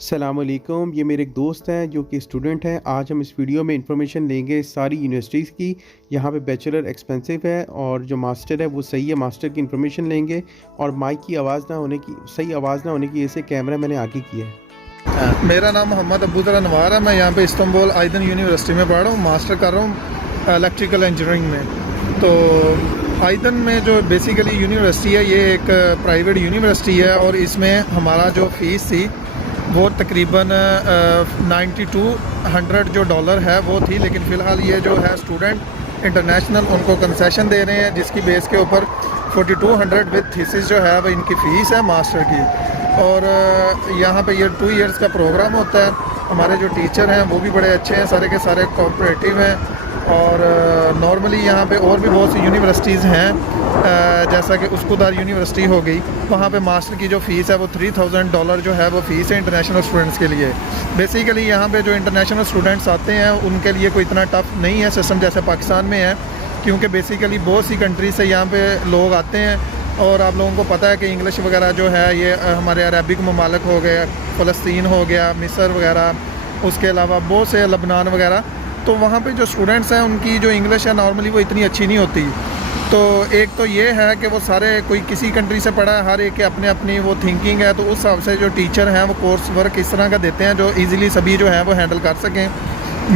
सलामुअलैकुम, ये मेरे एक दोस्त हैं जो कि स्टूडेंट हैं। आज हम इस वीडियो में इंफॉर्मेशन लेंगे सारी यूनिवर्सिटीज़ की। यहाँ पे बैचलर एक्सपेंसिव है और जो मास्टर है वो सही है। मास्टर की इंफॉर्मेशन लेंगे और माइक की आवाज़ ना होने की, सही आवाज़ ना होने की वजह से कैमरा मैंने आगे किया है। मेरा नाम मोहम्मद अबूजर अनवार है। मैं यहाँ पे इस्तांबुल आइदन यूनिवर्सिटी में पढ़ रहा हूँ, मास्टर कर रहा हूँ इलेक्ट्रिकल इंजीनियरिंग में। तो आइदन में जो बेसिकली यूनिवर्सिटी है, ये एक प्राइवेट यूनिवर्सिटी है और इसमें हमारा जो फ़ीस थी वो तकरीबन 9200 जो डॉलर है वो थी। लेकिन फ़िलहाल ये जो है स्टूडेंट इंटरनेशनल उनको कंसेशन दे रहे हैं, जिसकी बेस के ऊपर 4200 विद थीसिस जो है वो इनकी फ़ीस है मास्टर की। और यहाँ पे ये 2 इयर्स का प्रोग्राम होता है। हमारे जो टीचर हैं वो भी बड़े अच्छे हैं, सारे के सारे कोऑपरेटिव हैं। और नॉर्मली यहाँ पे और भी बहुत सी यूनिवर्सिटीज़ हैं, जैसा कि उस्कूदार यूनिवर्सिटी हो गई, वहाँ पे मास्टर की जो फ़ीस है वो $3000 जो है वो फ़ीस है इंटरनेशनल स्टूडेंट्स के लिए। बेसिकली यहाँ पे जो इंटरनेशनल स्टूडेंट्स आते हैं उनके लिए कोई इतना टफ़ नहीं है सिस्टम जैसे पाकिस्तान में है, क्योंकि बेसिकली बहुत सी कंट्री से यहाँ पे लोग आते हैं। और आप लोगों को पता है कि इंग्लिश वगैरह जो है ये हमारे अरबिक ममालिक हो गए, फ़लस्तीन हो गया, मिस्र वगैरह, उसके अलावा बहुत से लबनान वगैरह, तो वहाँ पे जो स्टूडेंट्स हैं उनकी जो इंग्लिश है नॉर्मली वो इतनी अच्छी नहीं होती। तो एक तो ये है कि वो सारे कोई किसी कंट्री से पढ़ा है, हर एक के अपने अपनी वो थिंकिंग है। तो उस हिसाब से जो टीचर हैं वो कोर्स वर्क इस तरह का देते हैं जो ईज़िली सभी जो है वो हैंडल कर सकें।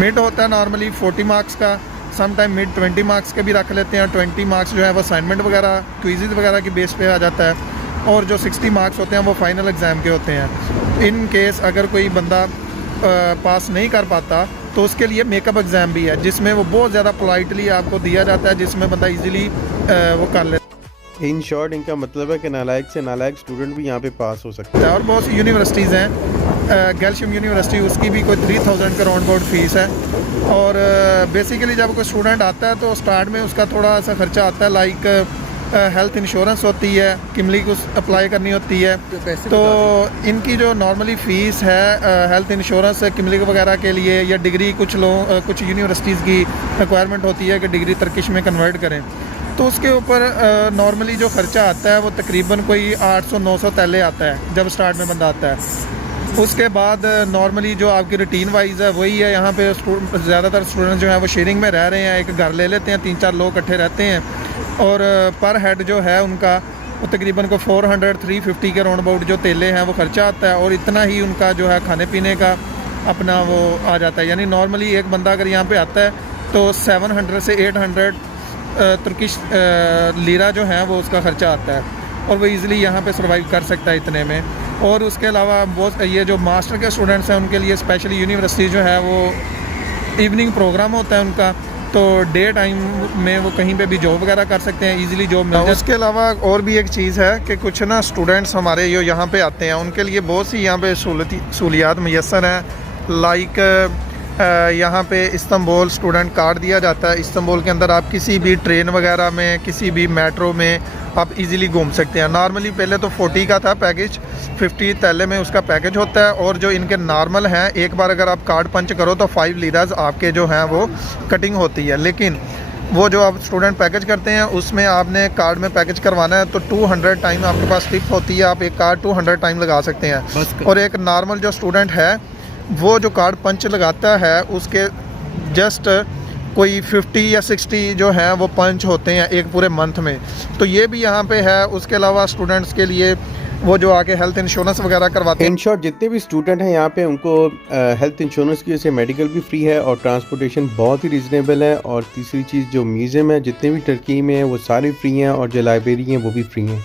मिड होता है नॉर्मली 40 मार्क्स का, सम टाइम मिड 20 मार्क्स के भी रख लेते हैं। 20 मार्क्स जो है वो असाइनमेंट वगैरह, क्विज़ वगैरह की बेस पे आ जाता है। और जो 60 मार्क्स होते हैं वो फाइनल एग्ज़ाम के होते हैं। इन केस अगर कोई बंदा पास नहीं कर पाता तो उसके लिए मेकअप एग्ज़ाम भी है, जिसमें वो बहुत ज़्यादा पोलाइटली आपको दिया जाता है, जिसमें बंदा इजीली वो कर लेता इन शॉर्ट इनका मतलब है कि नालायक से नालायक स्टूडेंट भी यहाँ पे पास हो सकता है। और बहुत सी यूनिवर्सिटीज़ हैं, गैल्शियम यूनिवर्सिटी, उसकी भी कोई 3000 का राउंड अबाउट फ़ीस है। और बेसिकली जब कोई स्टूडेंट आता है तो स्टार्ट में उसका थोड़ा सा ख़र्चा आता है, लाइक हेल्थ इंश्योरेंस होती है, किमली को अप्लाई करनी होती है। तो इनकी जो नॉर्मली फ़ीस है हेल्थ इंश्योरेंस किमली वगैरह के लिए, या डिग्री कुछ कुछ यूनिवर्सिटीज़ की रिक्वायरमेंट होती है कि डिग्री तर्किश में कन्वर्ट करें, तो उसके ऊपर नॉर्मली जो ख़र्चा आता है वो तकरीबन कोई 800-900 तले आता है जब स्टार्ट में बंदा आता है। उसके बाद नॉर्मली जो आपकी रूटीन वाइज है वही है। यहाँ पे ज़्यादातर स्टूडेंट्स जो हैं वो शेयरिंग में रह रहे हैं, एक घर ले लेते हैं, 3-4 लोग इकट्ठे रहते हैं। और पर हेड जो है उनका वो तकरीबन को 400-350 के राउंड अबाउट जो तेले हैं वो ख़र्चा आता है। और इतना ही उनका जो है खाने पीने का अपना वो आ जाता है। यानी नॉर्मली एक बंदा अगर यहाँ पे आता है तो 700 से 800 तुर्किश लीरा जो है वो उसका ख़र्चा आता है, और वो ईज़िली यहाँ पे सर्वाइव कर सकता है इतने में। और उसके अलावा बहुत ये जो मास्टर के स्टूडेंट्स हैं उनके लिए स्पेशली यूनिवर्सिटी जो है वो इवनिंग प्रोग्राम होता है उनका, तो डे टाइम में वो कहीं पे भी जॉब वगैरह कर सकते हैं, इजीली जॉब मिल जाती है। उसके अलावा और भी एक चीज़ है कि कुछ ना स्टूडेंट्स हमारे जो यहाँ पे आते हैं उनके लिए बहुत सी यहाँ पे सहूलियात मैसर हैं। लाइक यहाँ पे इस्तांबुल स्टूडेंट कार्ड दिया जाता है। इस्तांबुल के अंदर आप किसी भी ट्रेन वगैरह में, किसी भी मेट्रो में आप इजीली घूम सकते हैं। नॉर्मली पहले तो 40 का था पैकेज, 50 तले में उसका पैकेज होता है। और जो इनके नॉर्मल हैं, एक बार अगर आप कार्ड पंच करो तो 5 लीराज आपके जो हैं वो कटिंग होती है। लेकिन वो जो आप स्टूडेंट पैकेज करते हैं उसमें आपने कार्ड में पैकेज करवाना है तो 200 टाइम आपके पास टिप होती है, आप एक कार्ड 200 टाइम लगा सकते हैं। और एक नॉर्मल जो स्टूडेंट है वो जो कार्ड पंच लगाता है उसके जस्ट कोई 50 या 60 जो हैं वो पंच होते हैं एक पूरे मंथ में। तो ये भी यहाँ पे है। उसके अलावा स्टूडेंट्स के लिए वो जो आके हेल्थ इंश्योरेंस वगैरह करवाते हैं। इन शॉर्ट जितने भी स्टूडेंट हैं यहाँ पे उनको हेल्थ इंश्योरेंस की वजह से मेडिकल भी फ्री है और ट्रांसपोर्टेशन बहुत ही रीज़नेबल है। और तीसरी चीज़ जो म्यूज़ियम है जितने भी टर्की में है वो सारे फ्री हैं और जो लाइब्रेरी हैं वो भी फ्री हैं।